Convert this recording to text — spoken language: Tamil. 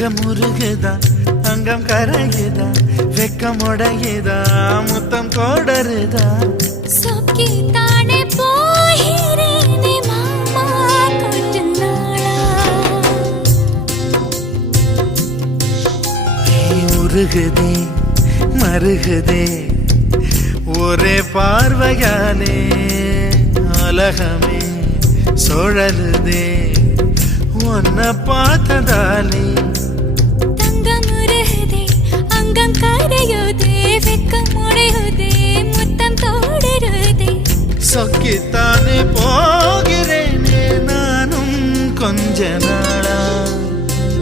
அங்கம் உருகுதா அங்கம் கரையுதா வெக்கம் உடையுதா முத்தம் கோடருதா சொக்கி தானே போகிறேனே மாமா கொஞ்ச நாளா உருகுதே மருகுதே ஒரே பார்வையானே உலகமே சுழலுதே உன்னை பார்த்ததாலே